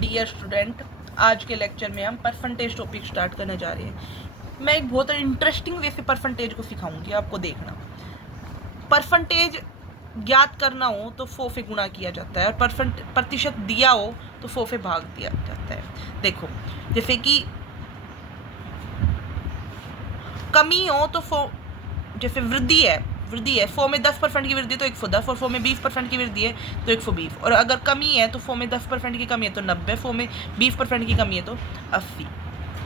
Dear student, आज के lecture में हम परसेंटेज टॉपिक स्टार्ट करने जा रहे हैं। मैं एक बहुत इंटरेस्टिंग वे से परसेंटेज को सिखाऊंगी, आपको देखना। परसेंटेज ज्ञात करना हो तो 100 से गुणा किया जाता है, और प्रतिशत दिया हो तो 100 से भाग दिया जाता है। देखो, जैसे कि कमी हो तो 100, जैसे वृद्धि है 100 में 10% की वृद्धि तो 110, और 100 में 20% की वृद्धि है तो 120, और अगर कमी है तो 100 में 10% की कमी है तो 90, 100 में 20% की कमी है तो 80।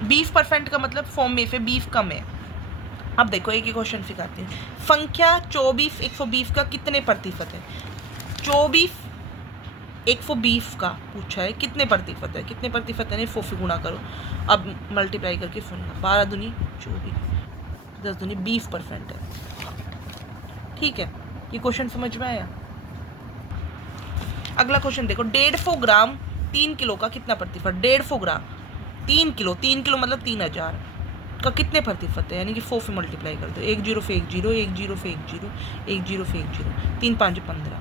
20% का मतलब 100 में से 20 कम है। अब देखो, एक एक क्वेश्चन सिखाते हैं। संख्या 24 120 का कितने प्रतिशत है? 24 120 का पूछा है, कितने प्रतिशत है? कितने प्रतिशत है? 100 से गुणा करो, अब मल्टीप्लाई करके सुनना। 12 दूनी 24, 10 दूनी 20% है। ठीक है, ये क्वेश्चन समझ में आया? अगला क्वेश्चन देखो, 150 ग्राम 3 किलो का कितना प्रतिशत? 150 ग्राम 3 किलो मतलब 3000 का कितने प्रतिशत है? यानी कि 100 से मल्टीप्लाई कर दो। 1 0 से 1 0, 1 0 से 1 0, 1 0 से 1 0, 3 5 15,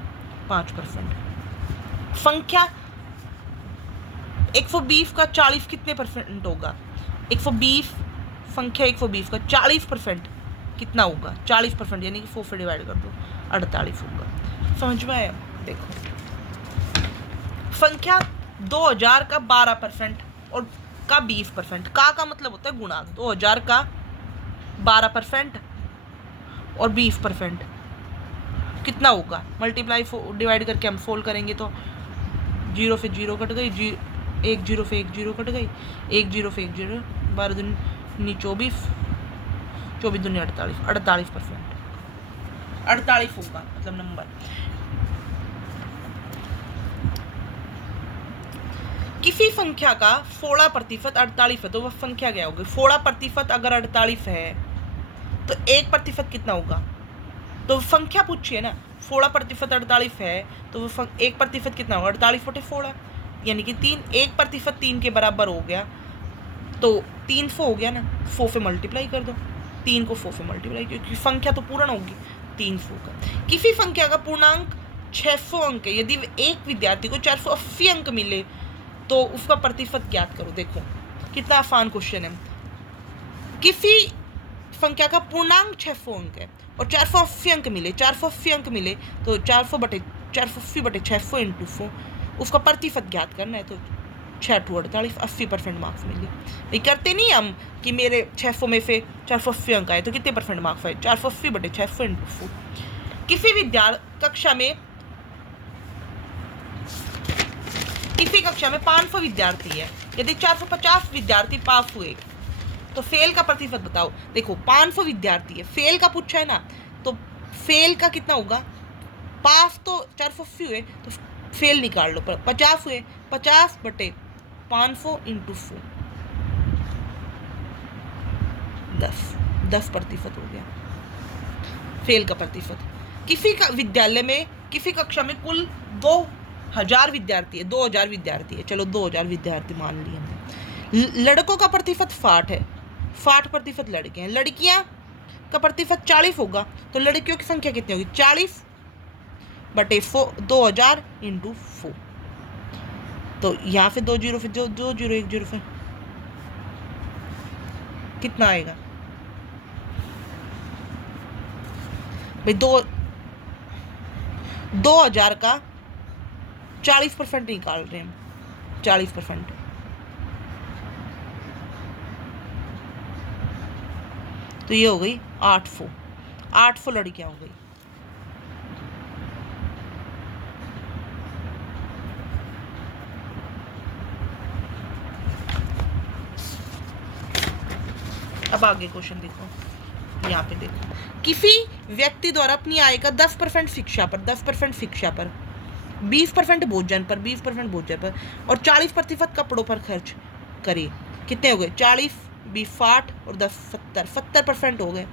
5%। संख्या 120 का 40 कितने परसेंट होगा? 120 संख्या 120 का 40% कितना होगा? 40% यानी कि 100 से डिवाइड कर दो, 48 होगा। समझ में आया? देखो, संख्या 2000 का 12% और का 20%। का मतलब होता है गुणा। 2000 का 12% और 20% कितना होगा? मल्टीप्लाई डिवाइड करके हम सोल्व करेंगे तो 0 से 0 कट गई, 1 0 से 1 0 कट गई, 1 0 से 1 0, 12 दूनी 24, 24 दूनी 48, 48%। 48 होगा मतलब नंबर। किसी संख्या का 16% 48 है तो वह संख्या क्या होगी? 16% अगर 48 है तो 1% कितना होगा? तो संख्या पूछिए ना, 16% 48 है तो वो 1% कितना होगा? 48/16, यानी कि 3। 1% 3 के बराबर हो गया तो 300 हो गया ना। 100 से मल्टीप्लाई कर दो, 3 को 100 से मल्टीप्लाई, क्योंकि संख्या तो पूर्ण होगी 300 का। किसी संख्या का पूर्णांक 600 अंक है, यदि एक विद्यार्थी को 480 अंक मिले तो उसका प्रतिशत ज्ञात करो। देखो कितना आसान क्वेश्चन है। किसी संख्या का पूर्णांक 600 अंक है और 480 अंक मिले, 480 अंक मिले तो 480/600 इंटू 100, उसका प्रतिशत ज्ञात करना है। तो 6 2 48, 80% मार्क्स मिले। ये करते नहीं हम कि मेरे 600 में से 480 अंक आए तो कितने परसेंट मार्क्स आए? 480/600 इंटू 100। किसी कक्षा में 500 विद्यार्थी है, यदि 450 विद्यार्थी पास हुए तो फेल का प्रतिशत बताओ। देखो, 500 विद्यार्थी है, फेल का पूछा है ना, तो फेल का कितना होगा? पास तो 480 हुए तो फेल निकाल लो, 50 हुए, 50/500 इंटू 100, 10% हो गया फेल का प्रतिशत। किसी का विद्यालय में, किसी कक्षा में कुल 2000 विद्यार्थी है, 2000 विद्यार्थी है, चलो 2000 विद्यार्थी मान लिए हमने। लड़कों का प्रतिशत 60 है, 60% लड़के हैं। लड़कियां का प्रतिशत 40 होगा तो लड़कियों की संख्या कितनी होगी? 40/4, 2000 इंटू 4। तो यहाँ से 2 0 फिर 2 0 1 0 फिर कितना आएगा भाई? 2000 का 40% निकाल रहे हैं, 40%, तो ये हो गई 800 लड़कियां हो गई। अब आगे क्वेश्चन देखो, यहाँ पे देखो, किसी व्यक्ति द्वारा अपनी आय का 10% शिक्षा पर, 10% शिक्षा पर, 20% भोजन पर, 20% भोजन पर और 40% कपड़ों पर खर्च करे। कितने हो गए? 40, 20 60 और 10 70% हो गए।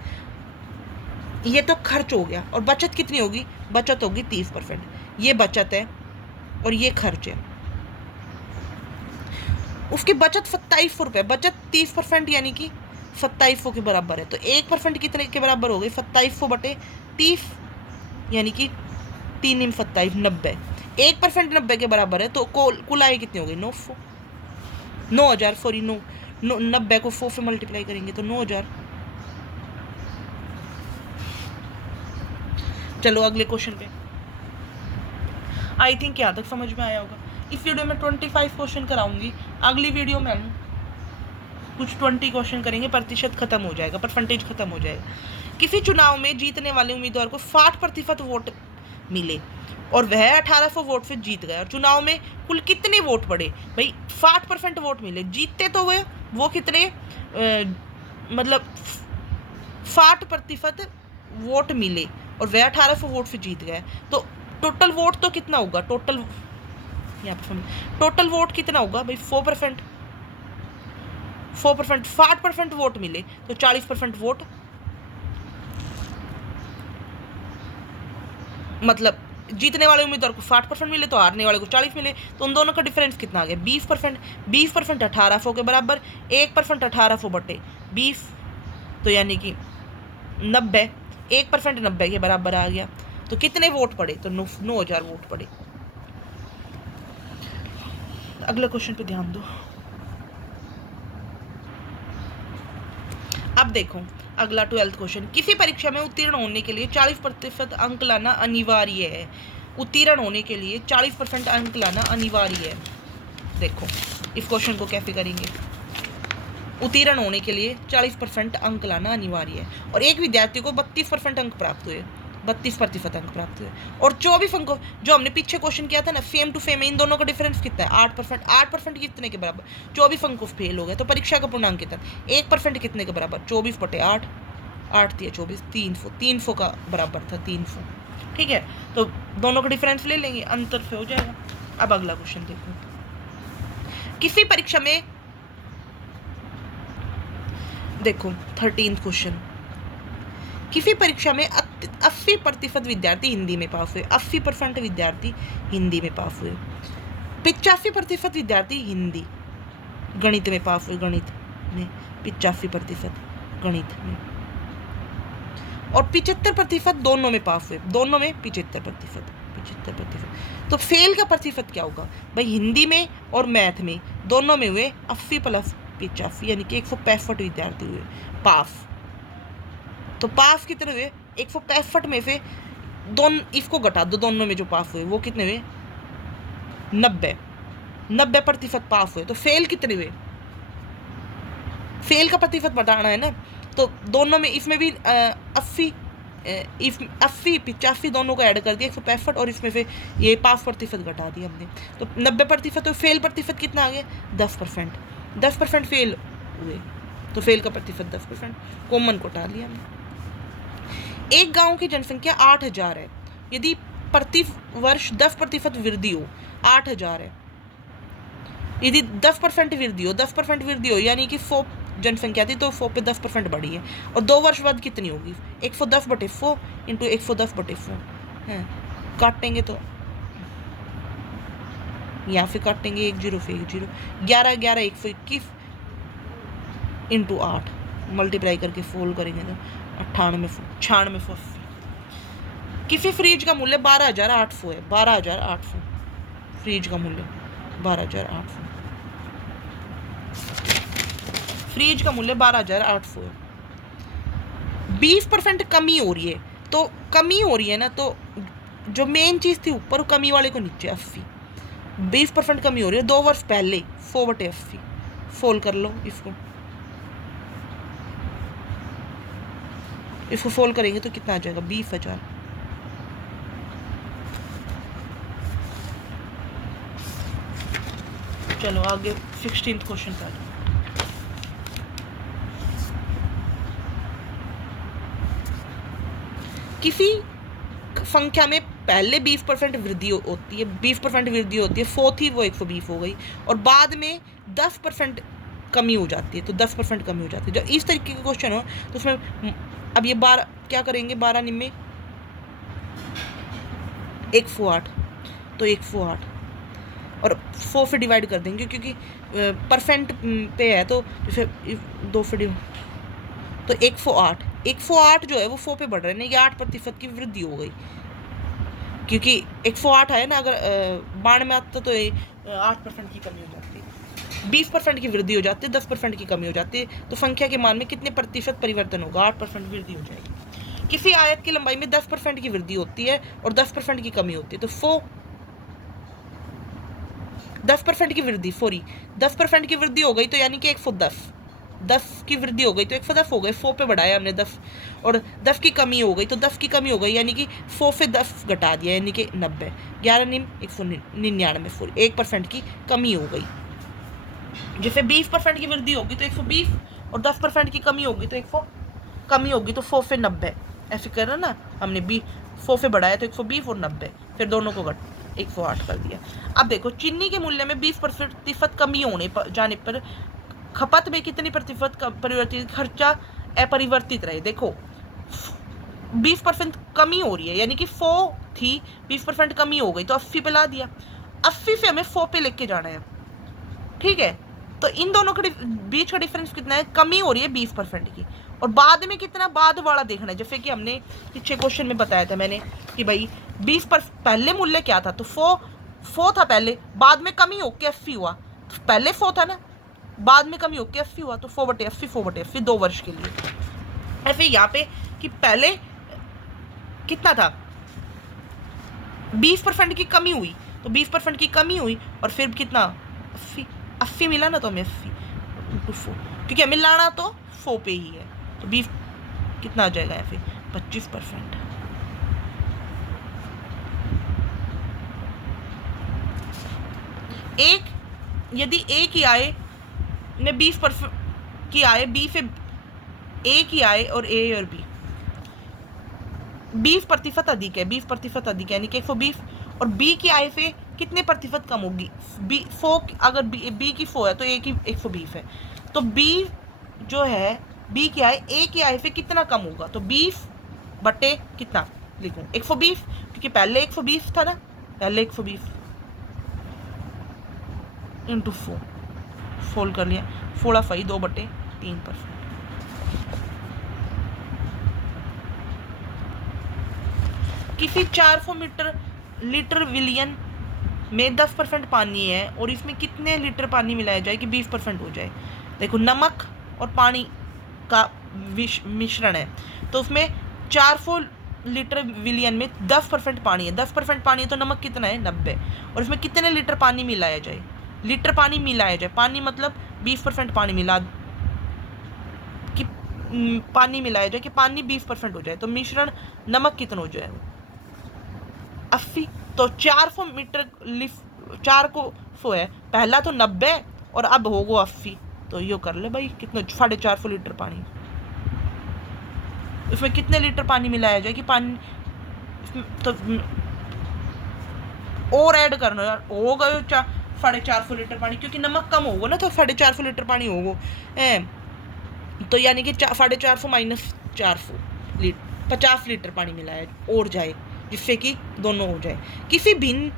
ये तो खर्च हो गया। और बचत कितनी होगी? बचत होगी 30%। ये बचत है और ये खर्च है। उसकी बचत 2700 रुपये, बचत 30% यानी कि 2700 के बराबर है। तो 1% कितने के बराबर हो गई? 2700/30, यानी कि 3 × 27 90। 1% 90 के बराबर है तो कुल आय कितनी हो गई? 900। 9,000 सॉरी 90 को 4 से मल्टीप्लाई करेंगे तो 9,000। चलो अगले क्वेश्चन पे। आई थिंक यहाँ तक समझ में आया होगा। इस वीडियो में 25 क्वेश्चन कराऊंगी, अगली वीडियो में हम कुछ 20 क्वेश्चन करेंगे, प्रतिशत खत्म हो जाएगा, परसेंटेज खत्म हो जाएगा। किसी चुनाव में जीतने वाले उम्मीदवार को 60% वोट मिले और वह 1800 वोट से जीत गया, और चुनाव में कुल कितने वोट पड़े? भाई 60% वोट मिले, जीतते तो वो कितने मतलब 60% वोट मिले और वह 1800 वोट से जीत गया, तो टोटल वोट तो कितना होगा? टोटल यहाँ पर टोटल वोट कितना होगा भाई? 4%। 60% वोट मिले तो 40% वोट, मतलब जीतने वाले उम्मीदवार को 60% मिले तो हारने वाले को 40 मिले, तो उन दोनों का डिफरेंस कितना आ गया? 20%। 20% 1800 के बराबर, 1% 1800 बटे 20, तो यानी कि 90। 1% 90 के बराबर आ गया, तो कितने वोट पड़े? तो 9,000 वोट पड़े। अगले क्वेश्चन पे ध्यान दो। अब देखो अगला 12th क्वेश्चन। किसी परीक्षा में उत्तीर्ण होने के लिए 40% अंक लाना अनिवार्य है। उत्तीर्ण होने के लिए 40% अंक लाना अनिवार्य है। देखो इस क्वेश्चन को कैसे करेंगे। उत्तीर्ण होने के लिए 40% अंक लाना अनिवार्य है और एक विद्यार्थी को 32% अंक प्राप्त हुए, 32% अंक प्राप्त हुए, और 24 अंक, जो हमने पीछे क्वेश्चन किया था ना, सेम टू सेम, इन दोनों का डिफरेंस कितना है? 8%। 8% कितने के बराबर? 24 अंक फेल हो गए, तो परीक्षा का पूर्णांक कितना? 1% कितने के बराबर? 24 बटे 8, 8 दिया 24, 300 का बराबर था, 300। ठीक है, तो दोनों का डिफरेंस ले लेंगे, अंतर से हो जाएगा। अब अगला क्वेश्चन देखो। किसी परीक्षा में, देखो 13th क्वेश्चन, किसी परीक्षा में 80% विद्यार्थी हिंदी में पास हुए। 80% विद्यार्थी हिंदी में पास हुए। 85% विद्यार्थी हिंदी गणित में पास हुए, गणित में 85% गणित में, और 75% दोनों में पास हुए, दोनों में 75%। तो फेल का प्रतिशत क्या होगा भाई? हिंदी में और मैथ में दोनों में हुए 80 + 85, यानी कि 165 विद्यार्थी हुए पास। तो पास कितने हुए? 165 में से इसको घटा दो, दोनों में जो पास हुए वो कितने हुए? 90% पास हुए। तो फेल कितने हुए? फेल का प्रतिशत बताना है ना, तो दोनों में, इसमें भी 80 85 दोनों को ऐड कर दिया, 165, और इसमें से ये 5% घटा दिया हमने, तो 90%। तो फेल प्रतिशत कितना आ गया? 10%। 10% फेल हुए, तो फेल का प्रतिशत 10%, कॉमन को हटा लिया हमने। एक गांव की जनसंख्या 8,000 है, यदि प्रति वर्ष 10% वृद्धि हो, 8,000 है, यदि 10% वृद्धि हो, 10% वृद्धि हो, यानी कि 100 जनसंख्या थी तो 100 पे 10% बढ़ी है, और 2 वर्ष बाद कितनी होगी? 110 बटे 100 इंटू 110 बटे 100 है, काटेंगे तो यहाँ से काटेंगे 1 0 से 1 0, 11 11 121 इंटू 8 मल्टीप्लाई करके फोल्ड करेंगे तो 96। किसी फ्रिज का मूल्य 12,800 है, 12,800 फ्रिज का मूल्य 12,800, फ्रिज का मूल्य 12,800 है। 20% कमी हो रही है, तो कमी हो रही है ना, तो जो मेन चीज़ थी ऊपर, कमी वाले को नीचे 80। 20% कमी हो रही है 2 वर्ष पहले, 100 बटे 80 फोल्ड कर लो। इसको फोल्ड करेंगे तो कितना आ जाएगा? 20,000। चलो आगे 16th क्वेश्चन पर। किसी संख्या में पहले 20% वृद्धि होती है, 20% वृद्धि होती है, 100 थी वो 120 हो गई, और बाद में 10% कमी हो जाती है, तो 10% कमी हो जाती है। जब इस तरीके का क्वेश्चन हो तो उसमें अब ये 12 क्या करेंगे? 12 निम्मे 108, तो 108 और 100 से डिवाइड कर देंगे, क्योंकि परसेंट पे है, तो जैसे 2 से तो 108 जो है वो 100 पे बढ़ रहा है, नहीं कि 8% की वृद्धि हो गई, क्योंकि 108 है ना, अगर 92 में आता तो 8% की कमी हो जाती है, 20% की वृद्धि हो जाती है, 10% की कमी हो जाती है, तो संख्या के मान में कितने प्रतिशत परिवर्तन होगा? 8% वृद्धि हो जाएगी। किसी आयत की लंबाई में 10% की वृद्धि होती है और 10% की कमी होती है, तो 10% की वृद्धि 10% की वृद्धि हो गई तो यानी कि 110 की वृद्धि हो गई तो 110 हो गए, 100 पे बढ़ाया हमने 10, और 10 की कमी हो गई तो 10 की कमी हो गई, यानी कि 100 से 10 घटा दिया, यानी कि 90, 11 निम 199, 1% की कमी हो गई। जैसे 20% की वृद्धि होगी तो 120, और 10% की कमी होगी तो 100 कमी होगी तो 100 से 90, ऐसे कर रहे ना हमने 100 से बढ़ाया तो 120 और 90, फिर दोनों को 108 कर दिया। अब देखो चीनी के मूल्य में 20% कमी होने पर जाने पर खपत में कितनी प्रतिशत परिवर्तित खर्चा अपरिवर्तित रहे? देखो 20% कमी हो रही है, यानी कि 100 थी, 20% कमी हो गई तो 80 पे ला दिया, 80 से हमें 100 पे लेके जाना है, ठीक है। तो इन दोनों के बीच का डिफरेंस कितना है? कमी हो रही है 20% की, और बाद में कितना, बाद वाला देखना है। जैसे कि हमने पिछले क्वेश्चन में बताया था मैंने कि भाई 20% पहले मूल्य क्या था, तो 100 था पहले, बाद में कमी होके 80 हुआ, तो पहले 100 था ना, बाद में कमी होके 80 हुआ, तो 100/80 100/80 2 वर्ष के लिए। ऐसे यहाँ पे कि पहले कितना था, 20% की कमी हुई, तो 20% की कमी हुई और फिर कितना, 80 मिला ना, तो हमें 80 × 4, क्योंकि हमें लाना तो 100 पे ही है, तो 20 कितना आ जाएगा यहाँ पे 25%। यदि ए की आय ने 20% की आय बी से, ए की आय और ए और बी 20% अधिक है, 20% अधिक है, यानी कि 120, और बी की आय से कितने प्रतिशत कम होगी? बी 100, अगर बी की 100 है तो ए की 120 है, तो बी जो है, बी की आय ए की आय से कितना कम होगा? तो 20 बटे कितना लिखूं, 120, क्योंकि पहले 120 था ना, पहले 120 इंटू 4, फोल्ड कर लिया, 4 2/3%। किसी 400 लीटर विलियन में 10% पानी है और इसमें कितने लीटर पानी मिलाया जाए कि 20% हो जाए? देखो नमक और पानी का मिश्रण है, तो उसमें 400 लीटर विलियन में 10% पानी है, 10% पानी है तो नमक कितना है 90, और इसमें कितने लीटर पानी मिलाया जाए? लीटर पानी मिलाया जाए, पानी मतलब 20% पानी मिला कि पानी मिलाया जाए कि पानी 20% हो जाए, तो मिश्रण नमक कितना हो जाए? 80, तो 400 मीटर 4 को 100 है, पहला तो 90 और अब होगा 80, तो यो कर ले भाई कितना, 450 लीटर पानी, इसमें कितने लीटर पानी मिलाया जाए कि पानी, तो और ऐड करना यार, होगा 450 लीटर पानी, क्योंकि नमक कम होगा ना, तो 450 लीटर पानी होगा, तो यानी कि 450 माइनस 400 50 लीटर पानी मिलाया और जाए, जिससे कि दोनों हो जाए। किसी भिन्न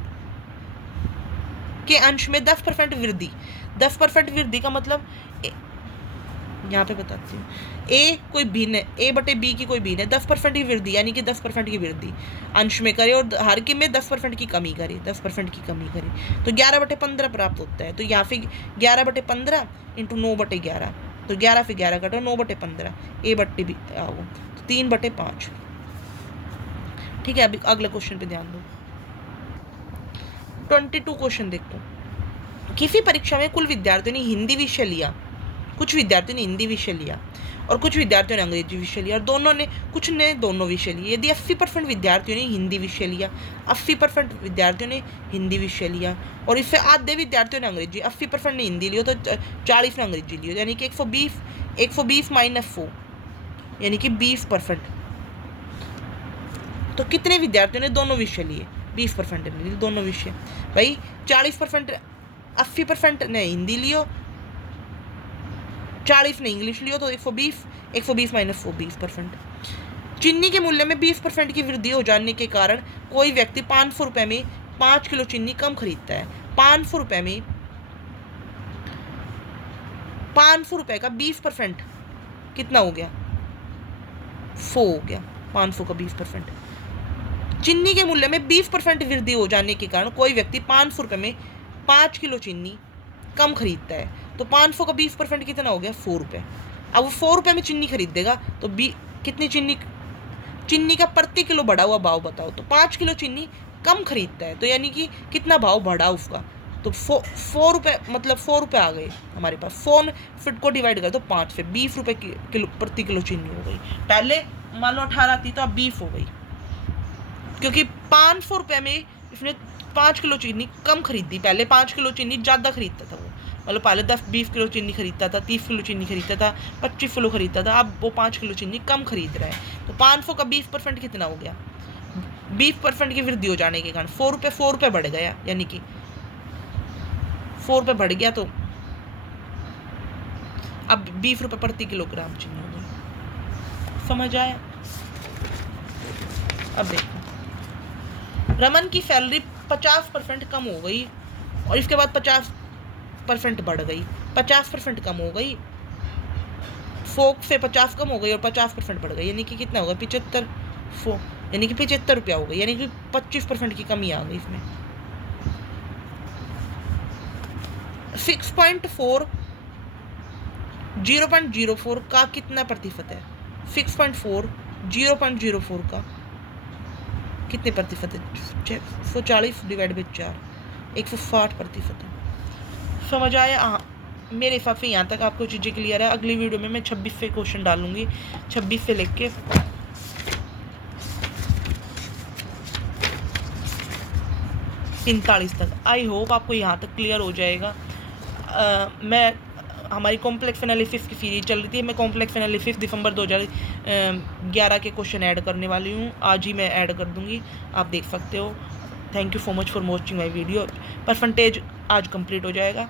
के अंश में 10% वृद्धि, 10% वृद्धि का मतलब यहाँ पे बताती हूँ, ए कोई भिन्न है, ए बटे बी की कोई भिन्न है, 10% की वृद्धि, यानी कि 10% की वृद्धि अंश में करे और हर की में 10% की कमी करे, 10% की कमी करे, तो 11/15 प्राप्त होता है। तो यहाँ पे 11/15 इंटू 9/11, तो 11 से 11 कटो, 9/15, ए बट्टे बी आओ, तो 3/5। ठीक है, अभी अगले क्वेश्चन पे ध्यान दो। 22 क्वेश्चन देखो। किसी परीक्षा में कुल विद्यार्थियों ने हिंदी विषय लिया, कुछ विद्यार्थियों ने हिंदी विषय लिया और कुछ विद्यार्थियों ने अंग्रेजी विषय लिया, और कुछ ने दोनों विषय लिए। यदि 80% विद्यार्थियों ने हिंदी विषय लिया, 80% विद्यार्थियों ने हिंदी विषय लिया और इससे आधे विद्यार्थियों ने अंग्रेजी, 80% ने हिंदी लियो तो 40 ने अंग्रेजी लियो, यानी कि 120 माइनस 100, यानी कि 20%। तो कितने विद्यार्थियों ने दोनों विषय लिए? 20% ने लिए दोनों विषय। भाई 40%, 80% ने हिंदी लियो, 40 ने इंग्लिश लियो, तो 120 माइनस 100 20%। चीनी के मूल्य में 20% की वृद्धि हो जाने के कारण कोई व्यक्ति 500 रुपये में 5 किलो चीनी कम खरीदता है। 500 रुपये में 500 रुपये का 20% कितना हो गया? 100 हो गया, 500 का 20%। चीनी के मूल्य में 20% वृद्धि हो जाने के कारण कोई व्यक्ति 500 रुपये में 5 किलो चीनी कम खरीदता है, तो 500 का 20% कितना हो गया? 4 रुपये। अब वो 4 रुपये में चीनी खरीदेगा तो कितनी चीनी का प्रति किलो बढ़ा हुआ भाव बताओ। तो 5 किलो चीनी कम खरीदता है, तो यानी कि कितना भाव बढ़ा उसका? तो 4 रुपये, मतलब 4 रुपये आ गए हमारे पास। 4 फिट को डिवाइड कर दो 5 से, 20 रुपये किलो प्रति किलो चीनी हो गई। पहले मान लो 18 थी तो अब 20 हो गई, क्योंकि 500 रुपये में इसने 5 किलो चीनी कम खरीदी। पहले 5 किलो चीनी ज़्यादा खरीदता था वो, मतलब पहले 10-20 किलो चीनी खरीदता था, 30 किलो चीनी खरीदता था, 25 किलो खरीदता था। अब वो 5 किलो चीनी कम खरीद रहा है। तो 500 का 20% कितना हो गया? 20% की वृद्धि हो जाने के कारण 4 रुपये बढ़ गया, यानी कि 4 रुपये बढ़ गया, तो अब 20 रुपये प्रति किलोग्राम चीनी हो गई। समझ आया? अब देखो, रमन की सैलरी 50% कम हो गई और इसके बाद 50% बढ़ गई, 50% कम हो गई, 100 से 50 कम हो गई और 50% बढ़ गई, यानी कि कितना होगा? 75, यानी कि 75 रुपया हो गई, यानी कि 25% की कमी आ गई इसमें। 6.4 0.04 का कितना प्रतिशत है? 6.4 0.04 का कितने प्रतिशत है? 140 डिवाइड बाई 4, 160% है। समझ आया? हाँ, मेरे हिसाब से यहाँ तक आपको चीज़ें क्लियर है। अगली वीडियो में मैं 26 से क्वेश्चन डालूंगी, 26 से लेके 45 तक। आई होप आपको यहाँ तक क्लियर हो जाएगा। हमारी कॉम्प्लेक्स एनालिसिस की सीरीज चल रही थी। मैं कॉम्प्लेक्स एनालिसिस दिसंबर 2011 के क्वेश्चन ऐड करने वाली हूँ। आज ही मैं ऐड कर दूँगी, आप देख सकते हो। Thank you so much for watching my video. Percentage आज कंप्लीट हो जाएगा।